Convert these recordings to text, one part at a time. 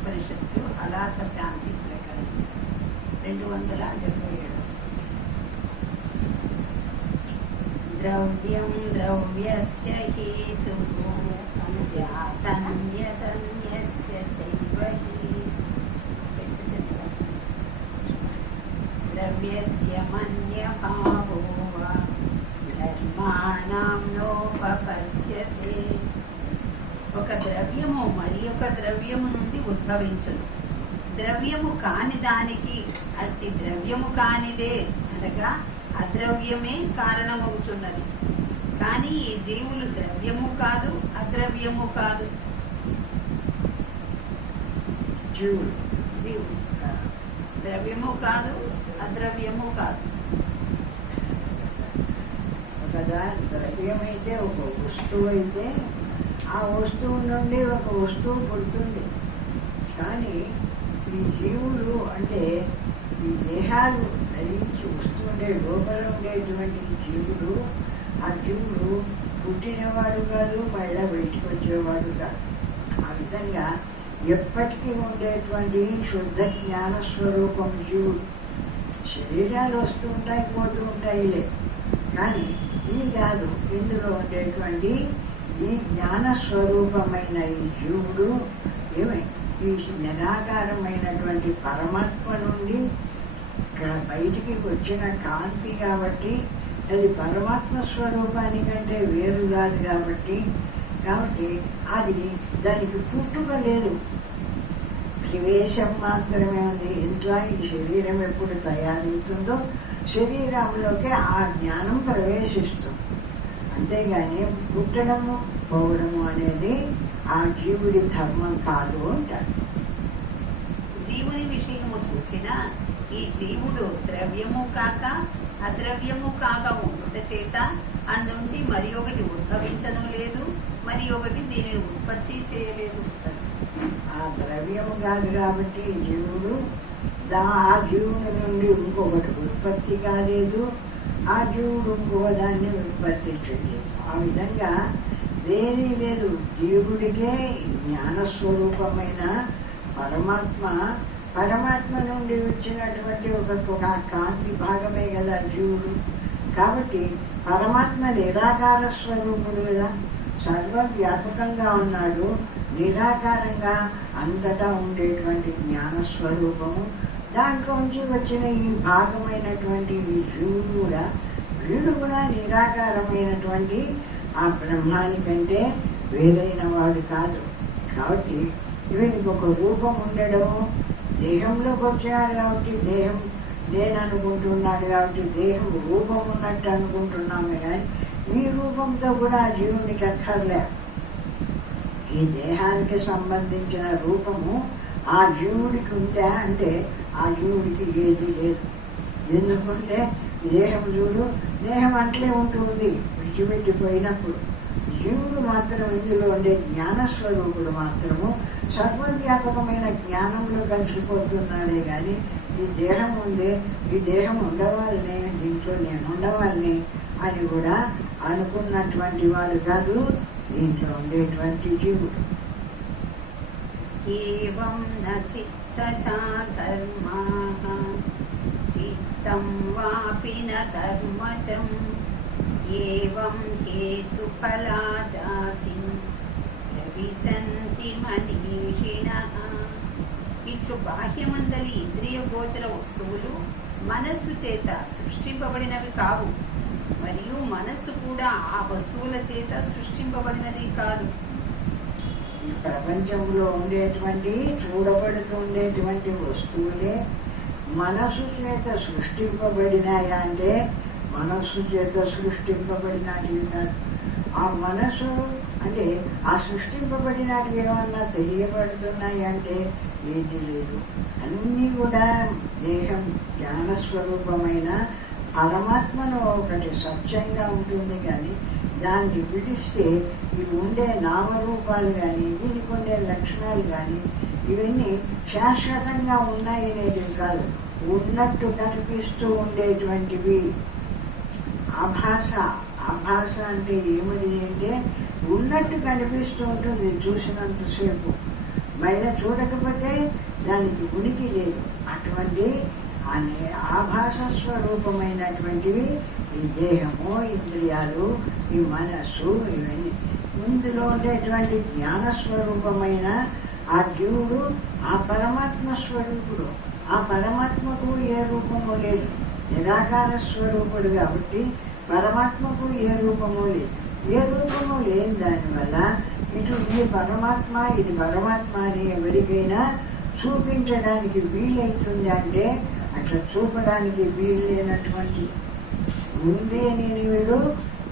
ఉపనిషత్తు హలాత శాంతి ప్రకరణం 277. ద్రవ్యం ద్రవ్యస్య హేతుః స్యాతన్యతన్యస్య చైవ హి ద్రవ్యత్యమన్యభావో వా ధర్మాణాం నోపపద్యతే. ఒక ద్రవ్యము మరి ఒక ద్రవ్యము నుండి ఉద్భవించును. ద్రవ్యము కాని దానికి అతి ద్రవ్యము కానిదే అనగా అద్రవ్యమే కారణమవుతున్నది. కానీ ఈ జీవులు ద్రవ్యము కాదు, అద్రవ్యము కాదు. జీవులు ద్రవ్యము కాదు, అద్రవ్యము కాదు. ఒకదాని ద్రవ్యం అయితే ఒక వస్తువు అయితే ఆ వస్తువు నుండి ఒక వస్తువు పుడుతుంది. కానీ ఈ జీవులు అంటే ఈ దేహాలు ధరించి వస్తుండే లోపల ఉండేటువంటి జీవులు, ఆ జీవులు పుట్టినవాడు కాదు, మళ్ళీ బయటికి వచ్చేవాడు కాదు. ఆ విధంగా ఎప్పటికీ ఉండేటువంటి శుద్ధ జ్ఞాన స్వరూపం జీవుడు. శరీరాలు వస్తూ ఉంటాయి, పోతూ ఉంటాయిలే. కానీ ఈ కాదు, ఇందులో ఉండేటువంటి ఈ జ్ఞానస్వరూపమైన ఈ జీవుడు ఈ నిరాకారమైనటువంటి పరమాత్మ నుండి బయటికి వచ్చిన కాంతి కాబట్టి అది పరమాత్మ స్వరూపానికంటే వేరు కాదు కాబట్టి అది దానికి పుట్టుక లేదు, ప్రవేశం మాత్రమే ఉంది. ఇంట్లో ఈ శరీరం ఎప్పుడు తయారవుతుందో శరీరంలోకి ఆ జ్ఞానం ప్రవేశిస్తుంది. అంతేగాని పుట్టడము పోవడము అనేది ఆ జీవుడి ధర్మం కాదు అంటాడు. జీవుని విషయము చూచిన ఈ జీవుడు ద్రవ్యము కాక అద్రవ్యము కాక ఉండుట చేత అందుండి మరి ఒకటి ఉద్భవించను లేదు, మరి ఒకటి దీనిని ఉత్పత్తి చేయలేదు. ఆ ద్రవ్యము కాదు కాబట్టి జీవుడు ఆ జీవుని నుండి ఇంకొకటి ఉత్పత్తి కాలేదు, ఆ జీవుడు ఇంకో దాన్ని ఉత్పత్తి చేయలేదు. ఆ విధంగా దేని లేదు. జీవుడికే జ్ఞానస్వరూపమైన పరమాత్మ నుండి వచ్చినటువంటి ఒక కాంతి భాగమే కదా జీవుడు. కాబట్టి పరమాత్మ నిరాకార స్వరూపుడు కదా, సర్వవ్యాపకంగా ఉన్నాడు. నిరాకారంగా అంతటా ఉండేటువంటి జ్ఞానస్వరూపము, దాంట్లోంచి వచ్చిన ఈ భాగమైనటువంటి ఈ జీవుడు కూడా, వీడు కూడా నిరాకారమైనటువంటి ఆ బ్రహ్మానికంటే వేరైన వాడు కాదు. కాబట్టి వీనికి ఒక రూపం ఉండడము, దేహంలోకి వచ్చాడు కాబట్టి దేహం నేననుకుంటున్నాడు కాబట్టి దేహం రూపం ఉన్నట్టు అనుకుంటున్నామే. కానీ ఈ రూపంతో కూడా ఆ జీవునికి అక్కర్లే. ఈ దేహానికి సంబంధించిన రూపము ఆ జీవుడికి ఉందా అంటే ఆ జీవుడికి ఏది లేదు. ఎందుకంటే దేహం చూడు, దేహం అట్లే ఉంటుంది విడిచిపెట్టిపోయినప్పుడు. జీవుడు మాత్రం ఇందులో ఉండే జ్ఞానస్వరూపుడు మాత్రము సర్వవ్యాపకమైన జ్ఞానంలో కలిసిపోతున్నాడే. కానీ ఈ దేహం ఉందే, ఈ దేహం ఉండవాలని, దీంట్లో నేను ఉండవాలని అని కూడా అనుకున్నటువంటి వాడు కాదు దీంట్లో ఉండేటువంటి జీవుడు. ఏవం న చిత్తచా ధర్మాః చిత్తం వాపి న ధర్మజం ఏవం హేతుఫలా జాతిం ప్రవిశంతి మనీషిణః. ఇట్లు బాహ్యమందలి ఇంద్రియ గోచర వస్తువులు మనస్సు చేత సృష్టింపబడినవి కావు, మరియు మనస్సు కూడా ఆ వస్తువుల చేత సృష్టింపబడినది కాదు. ఈ ప్రపంచంలో ఉండేటువంటి చూడబడుతుండేటువంటి వస్తువులే మనస్సు చేత సృష్టింపబడినాయా అంటే మనస్సు చేత సృష్టింపబడినటివి కాదు. ఆ మనస్సు అంటే ఆ సృష్టింపబడినటివి ఏమన్నా తెలియబడుతున్నాయి అంటే ఏది లేదు. అన్నీ కూడా దేహం జ్ఞానస్వరూపమైన పరమాత్మను ఒకటి సత్యంగా ఉంటుంది. కానీ దాన్ని విడిస్తే ఇవి ఉండే నామరూపాలు కానీ దీనికి ఉండే లక్షణాలు కానీ ఇవన్నీ శాశ్వతంగా ఉన్నాయనేది కాదు, ఉన్నట్టు కనిపిస్తూ ఉండేటువంటివి. ఆభాస అంటే ఏమిటి అంటే ఉన్నట్టు కనిపిస్తూ ఉంటుంది చూసినంతసేపు. మళ్ళీ చూడకపోతే దానికి ఉనికి లేదు. అటువంటి ఆభాస స్వరూపమైనటువంటివి ఈ దేహము, ఇంద్రియాలు, ఈ మనస్సు, ఇవన్నీ. ఇందులో ఉండేటువంటి జ్ఞానస్వరూపమైన ఆ జీవుడు ఆ పరమాత్మ స్వరూపుడు. ఆ పరమాత్మకు ఏ రూపము లేదు, నిరాకార స్వరూపుడు కాబట్టి పరమాత్మకు ఏ రూపము లేదు. ఏ రూపము లేని దానివల్ల ఇటు ఇది పరమాత్మ, ఇది పరమాత్మ అని ఎవరికైనా చూపించడానికి వీలవుతుంది అంటే అట్లా చూపడానికి వీలు లేనటువంటి ఉందే నేను వీడు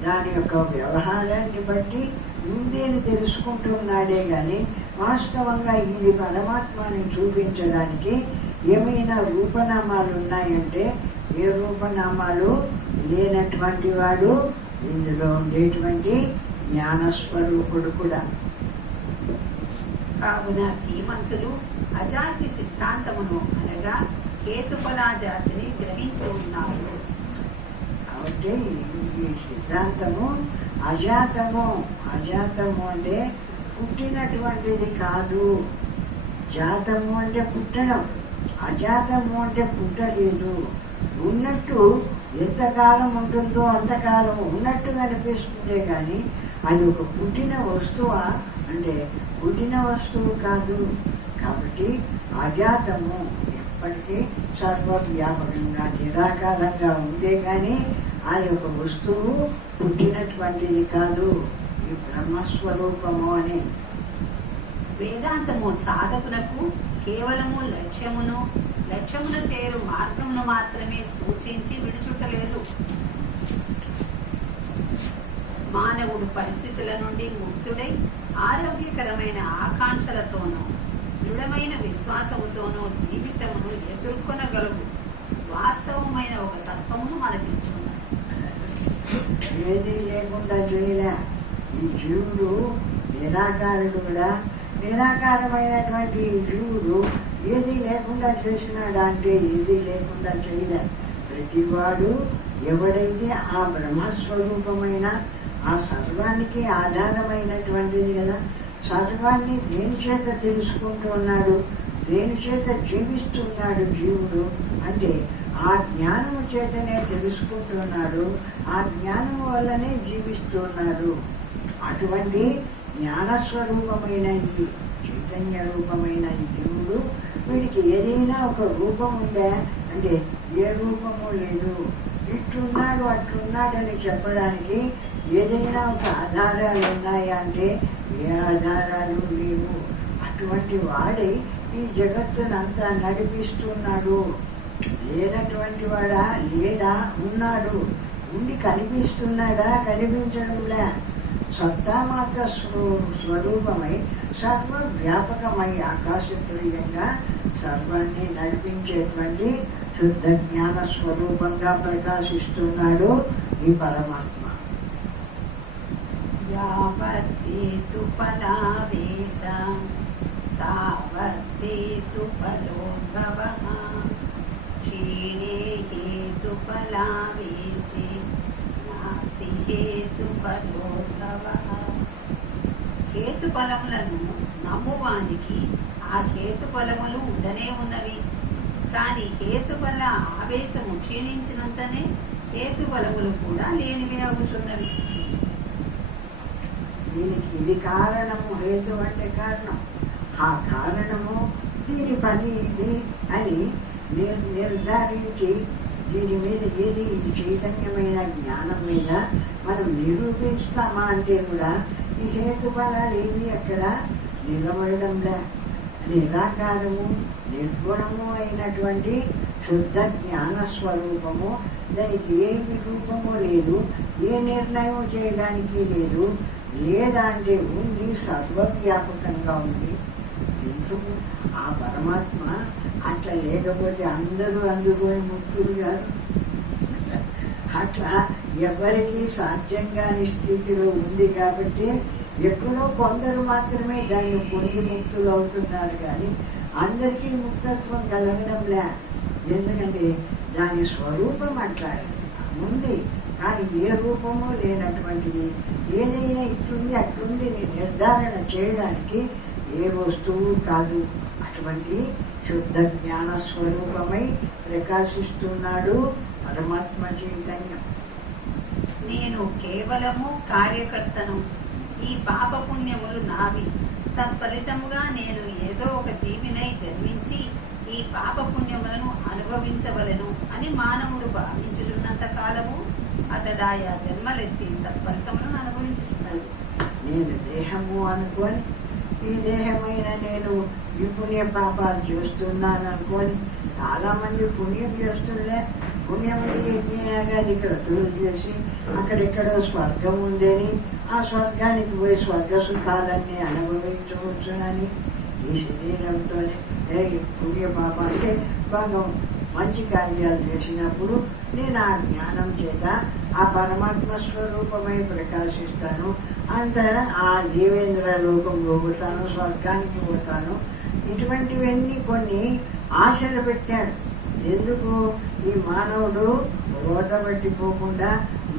దాని యొక్క వ్యవహారాన్ని బట్టి ఉందేని తెలుసుకుంటున్నాడే కానీ వాస్తవంగా ఇది పరమాత్మని చూపించడానికి ఏమైనా రూపనామాలు ఉన్నాయంటే ఏ రూపనామాలు లేనటువంటి వాడు ఇందులో ఉండేటువంటి జ్ఞానస్వరూపుడు కూడా. కావున ధీమంతులు అజాతి సిద్ధాంతమును అనగా హేతుఫలాజాతిని గ్రహించి ఉన్నారు. కాబట్టి ఈ సిద్ధాంతము అజాతము. అజాతము అంటే పుట్టినటువంటిది కాదు. జాతము అంటే పుట్టడం, అజాతము అంటే పుట్టలేదు. ఉన్నట్టు ఎంతకాలం ఉంటుందో అంతకాలం ఉన్నట్టుగా అనిపిస్తుందే కానీ అది ఒక పుట్టిన వస్తువా అంటే పుట్టిన వస్తువు కాదు. కాబట్టి అజాతము ఎప్పటికీ సర్వవ్యాపకంగా నిరాకారంగా ఉందే కానీ అది ఒక వస్తువు పుట్టినటువంటిది కాదు. ఈ బ్రహ్మస్వరూపము అని వేదాంతము సాధకులకు కేవలము లక్ష్యమును చేరు మార్గమును మాత్రమే సూచించి విడుచుటలేదు. మానవుడు పరిస్థితుల నుండి ముక్తుడై ఆరోగ్యకరమైన ఆకాంక్షలతోనూ దృఢమైన విశ్వాసముతోనూ జీవితమును ఎదుర్కొనగలవు వాస్తవమైన ఒక తత్వమును మనకిస్తున్నాడు. ఏది లేకుండా చేయలే. ఈ జీవుడు నిరాకారుడు కూడా. నిరాకారమైనటువంటి జీవుడు ఏది లేకుండా చేసినాడా అంటే ఏది లేకుండా చేయలే. ప్రతివాడు ఎవడైతే ఆ బ్రహ్మస్వరూపమైన ఆ సర్వానికి ఆధారమైనటువంటిది కదా, సర్వాన్ని దేని చేత తెలుసుకుంటూ ఉన్నాడు, దేని చేత జీవిస్తున్నాడు జీవుడు అంటే ఆ జ్ఞానము చేతనే తెలుసుకుంటున్నాడు, ఆ జ్ఞానము వల్లనే జీవిస్తున్నాడు. అటువంటి జ్ఞానస్వరూపమైన ఈ చైతన్య రూపమైన ఈ జీవుడు వీడికి ఏదైనా ఒక రూపం ఉందా అంటే ఏ రూపము లేదు. ఇట్లున్నాడు అట్లున్నాడని చెప్పడానికి ఏదైనా ఒక ఆధారాలు ఉన్నాయా అంటే ఏ ఆధారాలు లేవు. అటువంటి వాడే ఈ జగత్తునంతా నడిపిస్తున్నాడు. లేనటువంటి వాడా లేడా, ఉన్నాడు. ఉండి కనిపిస్తున్నాడా, కనిపించడంలే. సత్తామాత్ర స్వరూపమై సర్వవ్యాపకమై ఆకాశతుల్యంగా సర్వాన్ని నడిపించేటువంటి శుద్ధ జ్ఞాన స్వరూపంగా ప్రకాశిస్తున్నాడు ఈ పరమాత్మ. యావత్తేతు ఫలావేశ స్థావత్తేతు ఫలోద్భవః క్షీణే హేతు ఫలావేశే నాస్తి హేతు ఫలోద్భవః. హేతు ఫలములను నమ్మువానికి ఆ హేతు ఫలములు ఉండనే ఉన్నవి. కానీ హేతుఫల ఆవేశము క్షీణించినంతనే హేతు ఫలములు కూడా లేనివే అవుతున్నవి. దీనికి ఇది కారణము. హేతు అంటే కారణం. ఆ కారణము దీని పని ఇది అని నిర్ధారించి దీని మీద ఏది ఈ చైతన్యమైన జ్ఞానం మీద మనం నిరూపిస్తామా అంటే కూడా ఈ హేతుఫలాలు ఏమి అక్కడ నిలబడడంలా. నిరాకారము నిర్గుణము అయినటువంటి శుద్ధ జ్ఞాన స్వరూపము, దానికి ఏమి రూపము లేదు, ఏ నిర్ణయం చేయడానికి లేదు. లేదా అంటే ఉంది, సర్వవ్యాపకంగా ఉంది. ఎందుకు ఆ పరమాత్మ అట్లా లేకపోతే అందరూ అందుకొని ముక్తులు కాదు. అట్లా ఎవరికి సాధ్యం కాని స్థితిలో ఉంది కాబట్టి ఎక్కడో కొందరు మాత్రమే దాన్ని పొంది ముక్తులు అవుతున్నారు కానీ అందరికీ ముక్తత్వం కలగడంలే. ఎందుకంటే దాని స్వరూపం అట్లా ఉంది. కానీ ఏ రూపము లేనటువంటిది ఏదైనా ఇట్లుంది అట్లుంది నిర్ధారణ చేయడానికి ఏ వస్తువు కాదు. అటువంటి శుద్ధ జ్ఞాన స్వరూపమై ప్రకాశిస్తున్నాడు పరమాత్మ చైతన్యం. నేను కేవలము కార్యకర్తను, ఈ పాప పుణ్యములు నావి, తత్ఫలితముగా నేను ఏదో ఒక జీవినై జన్మించి ఈ పాప పుణ్యములను అనుభవించవలెను అని మానవుడు భావించుతున్నంత కాలము అతడాయా జన్మలెత్తి తత్ఫలితములను అనుభవించుతున్నాడు. నేను దేహము అనుకొని ఈ దేహమైన నేను ఈ పుణ్య పాపాలు చేస్తున్నాను అనుకొని చాలా మంది పుణ్యం చేస్తుండే, పుణ్యం యజ్ఞయాగాది క్రతువులు చేసి అక్కడెక్కడో స్వర్గం ఉందని ఆ స్వర్గానికి పోయి స్వర్గ సుఖాలన్నీ అనుభవించవచ్చునని ఈ శరీరంతోనే పుణ్య పాపాలంటే బాగా మంచి కార్యాలు చేసినప్పుడు నేను ఆ జ్ఞానం చేత ఆ పరమాత్మ స్వరూపమై ప్రకాశిస్తాను. అంతటా ఆ దేవేంద్ర లోకంలో పోతాను, స్వర్గానికి పోతాను. ఇటువంటివన్నీ కొన్ని ఆశలు పెట్టాడు. ఎందుకు? ఈ మానవుడు రోతబట్టిపోకుండా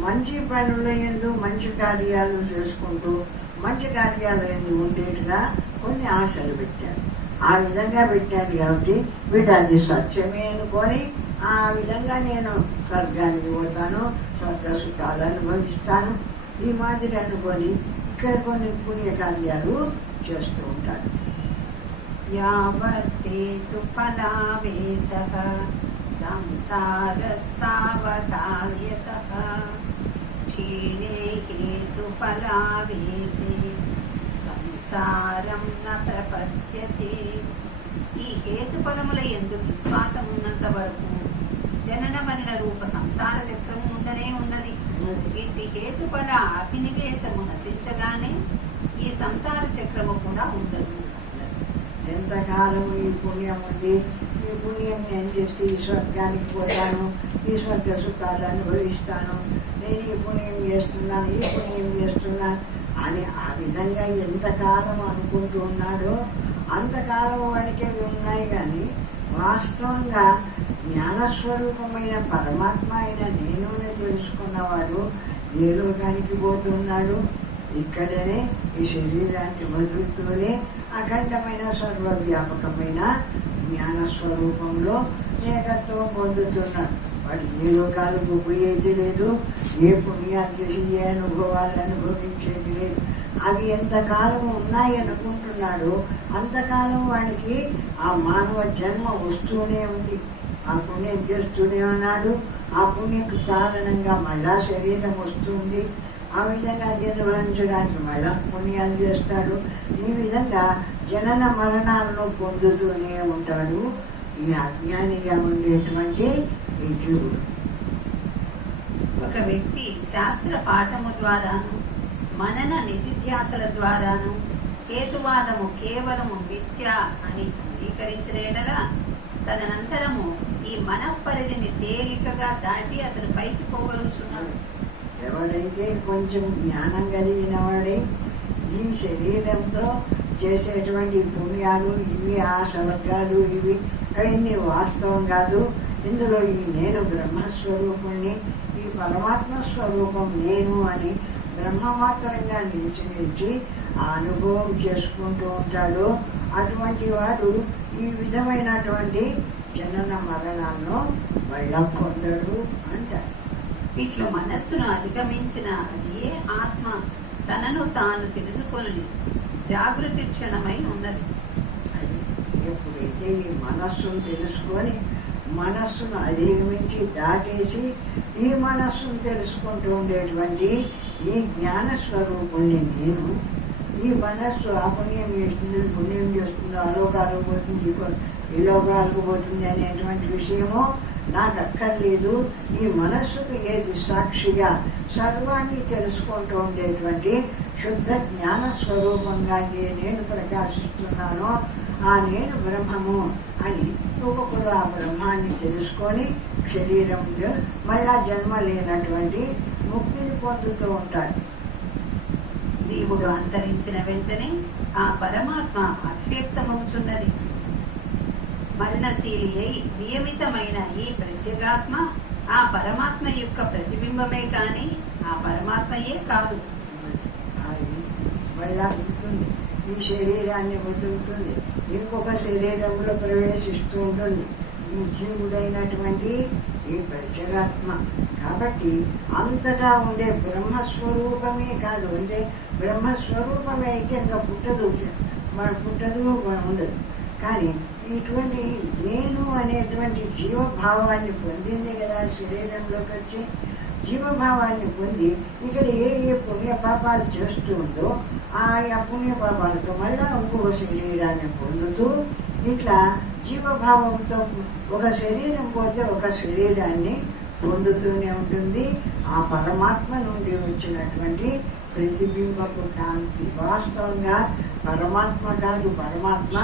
మంచి పనుల యందు మంచి కార్యాలు చేసుకుంటూ మంచి కార్యాలు యందు ఉండేట్టుగా కొన్ని ఆశలు పెట్టాడు. ఆ విధంగా పెట్టాడు కాబట్టి వీటన్ని సత్యమే అనుకొని ఆ విధంగా నేను స్వర్గానికి పోతాను, స్వర్గ సుఖాలు అనుభవిస్తాను ఈ మాదిరి అనుకొని ఇక్కడ కొన్ని పుణ్యకార్యాలు చేస్తూ ఉంటాడు. యావత్తేతు ఫలావేశః సంసారస్తావతాయతః క్షీణే హేతు ఫలావేశే సంసారం న ప్రపద్యతే. ఈ హేతుఫలముల యందు విశ్వాసం ఉన్నంత వరకు జనన మరణ రూప సంసార చక్రము ఉండనే ఉన్నది. ఇట్టి హేతుఫల అభినివేశము నశించగానే ఈ సంసార చక్రము కూడా ఉండదు. ఎంతకాలము ఈ పుణ్యం ఉంది, ఈ పుణ్యం నేను చేస్తే ఈ స్వర్గానికి పోతాను, ఈ స్వర్గ సుఖాలు అనుభవిస్తాను, నేను ఈ పుణ్యం చేస్తున్నాను, ఈ పుణ్యం చేస్తున్నాను అని ఆ విధంగా ఎంతకాలం అనుకుంటూ ఉన్నాడో అంతకాలం వాడికి అవి ఉన్నాయి. కానీ వాస్తవంగా జ్ఞానస్వరూపమైన పరమాత్మ అయిన నేనునే తెలుసుకున్నవాడు ఏ లోకానికి పోతున్నాడు? ఇక్కడనే ఈ శరీరాన్ని వదులుతూనే అఖండమైన సర్వవ్యాపకమైన జ్ఞానస్వరూపంలో ఏకత్వం పొందుతున్నాడు. వాడు ఏ లోకాలకు పోయేది లేదు, ఏ పుణ్యాలు చేసి ఏ అనుభవాలు అనుభవించేది లేదు. అవి ఎంతకాలం ఉన్నాయి అనుకుంటున్నాడో అంతకాలం వాడికి ఆ మానవ జన్మ వస్తూనే ఉంది. ఆ పుణ్యం చేస్తూనే ఉన్నాడు. ఆ పుణ్యకు కారణంగా మళ్ళా శరీరం వస్తుంది. ఆ విధంగా జన్మించడానికి మళ్ళా పుణ్యాలు చేస్తాడు. ఈ విధంగా జనన మరణాలను పొందుతూనే ఉంటాడు ఈ అజ్ఞానిగా ఉండేటువంటి ఈ జీవుడు. ఒక వ్యక్తి శాస్త్ర పాఠము ద్వారాను మనన నిధిధ్యాసల ద్వారాను హేతువాదము కేవలము మిథ్య అని అంగీకరించిన ఎడల తదనంతరము ఈ మనఃపరిధిని తేలికగా దాటి అతను పైకి పోగలుగుతున్నాడు. ఎవడైతే కొంచెం జ్ఞానం కలిగిన వాడే ఈ శరీరంతో చేసేటువంటి పుణ్యాలు ఇవి, ఆ స్వర్గాలు ఇవి అవన్నీ వాస్తవం కాదు. ఇందులో ఈ నేను బ్రహ్మస్వరూపుణ్ణి, ఈ పరమాత్మ స్వరూపం నేను అని బ్రహ్మమాత్రంగా నిలిచి ఆ అనుభవం చేసుకుంటూ ఉంటాడు. అటువంటి వాడు ఈ విధమైనటువంటి జనన మరణాలను మళ్ళా పొందడు అంటారు. ఇట్లా మనస్సును అధిగమించిన అదే ఆత్మ తనను తాను తెలుసుకొని జాగృతి క్షణమై ఉన్నది. అది ఎప్పుడైతే ఈ మనస్సును తెలుసుకొని మనస్సును అధిగమించి దాటేసి ఈ మనస్సును తెలుసుకుంటూ ఉండేటువంటి ఈ జ్ఞాన స్వరూపుణ్ణి నేను, ఈ మనస్సు ఆ పుణ్యం చేస్తుంది, పుణ్యం చేస్తుంది, అలోకాలకు పోతుంది, ఈ లోకాలకు పోతుంది అనేటువంటి విషయము నాకు అక్కర్లేదు. ఈ మనస్సుకు ఏది సాక్షిగా సర్వాన్ని తెలుసుకుంటూ ఉండేటువంటి శుద్ధ జ్ఞాన స్వరూపంగా నేను ప్రకాశిస్తున్నానో ఆ నేను బ్రహ్మము అని ఒక్కొక్కడు ఆ బ్రహ్మాన్ని తెలుసుకొని శరీరంలో మళ్ళా జన్మ లేనటువంటి ముక్తిని పొందుతూ ఉంటాడు. జీవుడు అంతరించిన వెంటనే ఆ పరమాత్మ అవ్యక్తమవుతున్నది. మరణశీలి అయి నియమితమైన ఈ ప్రత్యేగాత్మ ఆ పరమాత్మ యొక్క ప్రతిబింబమే కాని ఆ పరమాత్మయే కాదు. మళ్ళా గుర్తుంది, ఈ శరీరాన్ని వదులుతుంది, ఇంకొక శరీరంలో ప్రవేశిస్తూ ఉంటుంది ఈ జీవుడైనటువంటి ఈ ప్రత్యేగాత్మ. కాబట్టి అంతటా ఉండే బ్రహ్మస్వరూపమే కాదు, అంటే బ్రహ్మస్వరూపమే అయితే ఇంకా పుట్టదు, మనం ఉండదు. కానీ ఇటువంటి నేను అనేటువంటి జీవభావాన్ని పొందింది కదా శరీరంలోకి వచ్చి, జీవభావాన్ని పొంది ఇక్కడ ఏ పుణ్యపాపాలు చేస్తూ ఉందో ఆ పుణ్యపాపాలతో మళ్ళా ఇంకొక శరీరాన్ని పొందుతూ ఇట్లా జీవభావంతో ఒక శరీరం పోతే ఒక శరీరాన్ని పొందుతూనే ఉంటుంది. ఆ పరమాత్మ నుండి వచ్చినటువంటి ప్రతిబింబపు కాంతి. వాస్తవంగా పరమాత్మ కాదు, పరమాత్మ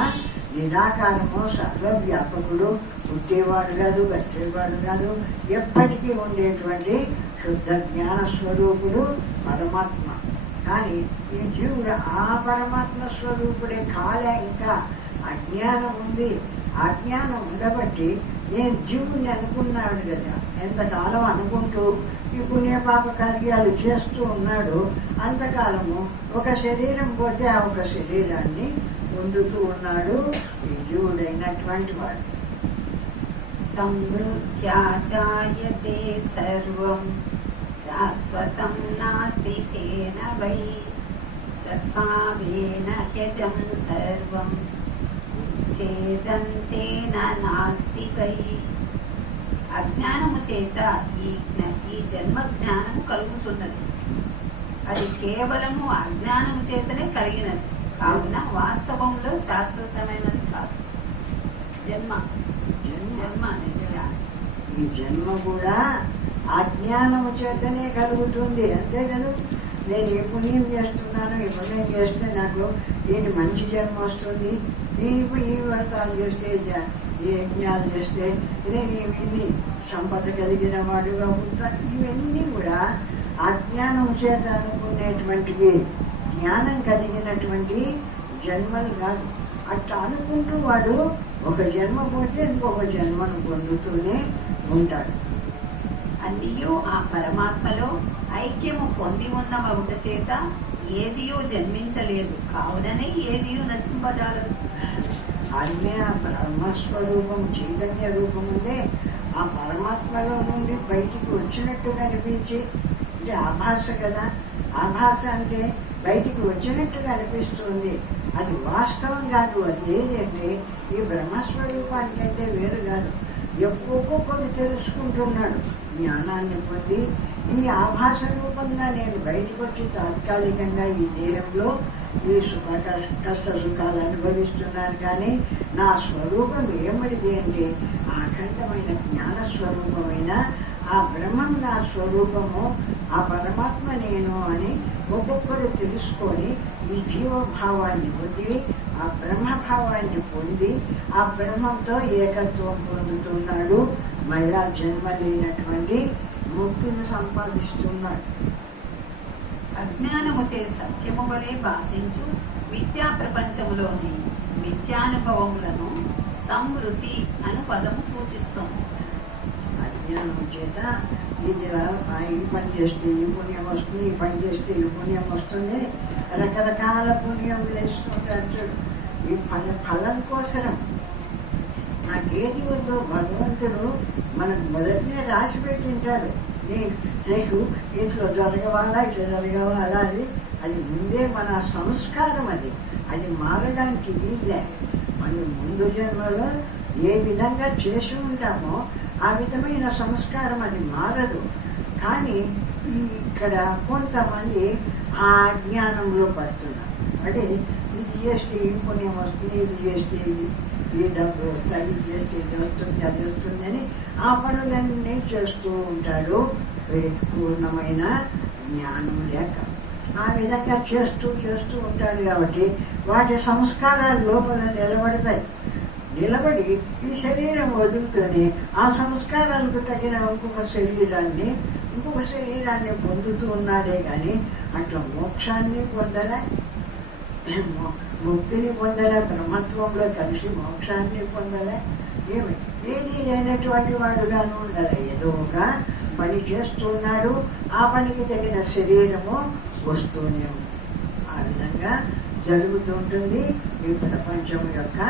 నిరాకారము, సర్వవ్యాపకుడు, పుట్టేవాడు కాదు, వచ్చేవాడు కాదు, ఎప్పటికీ ఉండేటువంటి శుద్ధ జ్ఞాన స్వరూపుడు పరమాత్మ. కానీ ఈ జీవుడు ఆ పరమాత్మ స్వరూపుడే కాలే, ఇంకా అజ్ఞానం ఉంది. అజ్ఞానం ఉండబట్టి నేను జీవుని అనుకున్నాడు కదా, ఎంతకాలం అనుకుంటూ ఈ పుణ్యపాప కార్యాలు చేస్తూ ఉన్నాడు, అంతకాలము ఒక శరీరం పోతే ఆ ఒక శరీరాన్ని పొందుతూ ఉన్నాడు ఈ జీవుడైనటువంటి వాడు. సమృద్ధ్యాచాయతే సర్వం శాశ్వతం నాస్తి తేన వై సద్భావేన హ్యజం సర్వం చేదంతేన నాస్తి వై. అజ్ఞానము చేత ఈ జన్మ జ్ఞానము కలుగుతున్నది, అది కేవలము అజ్ఞానము చేతనే కలిగినది, కావున వాస్తవంలో శాశ్వతమైనది కాదు. జన్మ అనేది ఈ జన్మ కూడా అజ్ఞానము చేతనే కలుగుతుంది, అంతే కదా. నేను ఏ పుణ్యం చేస్తున్నాను, ఈ పుణ్యం చేస్తే నాకు దీని మంచి జన్మ వస్తుంది, ఈ వ్రతాలు చేస్తే, ఈ యజ్ఞాలు చేస్తే నేను ఇవన్నీ సంపద కలిగిన వాడుగా ఉంటా. ఇవన్నీ కూడా అజ్ఞానం చేత అనుకునేటువంటివి, జ్ఞానం కలిగినటువంటి జన్మలు కాదు. అట్లా అనుకుంటూ వాడు ఒక జన్మ పోతే ఇంకొక జన్మను పొందుతూనే ఉంటాడు. అన్నియూ ఆ పరమాత్మలో ఐక్యము పొంది ఉన్న ఒకట చేత ఏదియూ జన్మించలేదు, కావుననే ఏదియూ నశింపజాలదు. అన్నీ ఆ బ్రహ్మస్వరూపం, చైతన్య రూపం ఉందే ఆ పరమాత్మలో నుండి బయటికి వచ్చినట్టు కనిపించి, అంటే ఆభాస కదా, ఆభాస అంటే బయటికి వచ్చినట్టుగా అనిపిస్తుంది, అది వాస్తవం కాదు. అది ఏదంటే ఈ బ్రహ్మస్వరూపానికంటే వేరు కాదు. ఒక్కొక్కరు తెలుసుకుంటున్నాడు, జ్ఞానాన్ని పొంది ఈ ఆభాస రూపంగా నేను బయటకు వచ్చి తాత్కాలికంగా ఈ దేహంలో ఈ కష్ట సుఖాలు అనుభవిస్తున్నాను, కానీ నా స్వరూపం ఏమిటిది అంటే అఖండమైన జ్ఞాన స్వరూపమైన ఆ బ్రహ్మం నా స్వరూపము, ఆ పరమాత్మ నేను అని ఒక్కొక్కరు తెలుసుకొని ఈ జీవభావాన్ని వదిలి ఆ బ్రహ్మభావాన్ని పొంది ఆ బ్రహ్మంతో ఏకత్వం పొందుతున్నాడు. మళ్ళా జన్మ లేనటువంటి ముక్తిని సంపాదిస్తున్నాడు. అజ్ఞానము చే సత్యము వలె భాషించు విద్యా ప్రపంచములోని విద్యానుభవములను సంవృతి అను పదము సూచిస్తుంది. అజ్ఞానం చేత ఇది ఈ పని చేస్తే ఈ పుణ్యం వస్తుంది, ఈ పని చేస్తే ఈ పుణ్యం వస్తుంది, రకరకాల పుణ్యం వేస్తుంటారు చూడు. ఈ ఫలం కోసరం నాకేది వద్దో భగవంతుడు మనకు మొదటినే రాసి పెట్టింటాడు. నీకు ఇట్లా జరగవాలా, ఇట్లా జరగవాలా, అది ముందే మన సంస్కారం. అది మారడానికి వీళ్ళే. మనం ముందు జన్మలో ఏ విధంగా చేసి ఉంటామో ఆ విధమైన సంస్కారం అది మారదు. కానీ ఇక్కడ కొంతమంది ఆ అజ్ఞానంలో పడుతున్నారు. అంటే ఇది చేస్తే ఈ పుణ్యం వస్తుంది, ఇది చేస్తే ఈ డబ్బు వస్తాయి, ఇది చేస్తే ఇది వస్తుంది, అది వస్తుంది అని ఆ పనులన్నీ చేస్తూ ఉంటాడు. వీడికి పూర్ణమైన జ్ఞానం లేక ఆ విధంగా చేస్తూ ఉంటాడు. కాబట్టి వాటి సంస్కారాలు లోపల నిలబడి ఈ శరీరం వదులుతూనే ఆ సంస్కారాలకు తగిన ఇంకొక శరీరాన్ని పొందుతూ ఉన్నాడే కానీ అట్లా మోక్షాన్ని పొందలే, ముక్తిని పొందలే, బ్రహ్మత్వంలో కలిసి మోక్షాన్ని పొందలే. ఏది లేనటువంటి వాడుగాను ఉండలే. ఏదో ఒక పని చేస్తున్నాడు, ఆ పనికి తగిన శరీరము వస్తూనే ఉంది. ఆ విధంగా జరుగుతుంటుంది ఈ ప్రపంచం యొక్క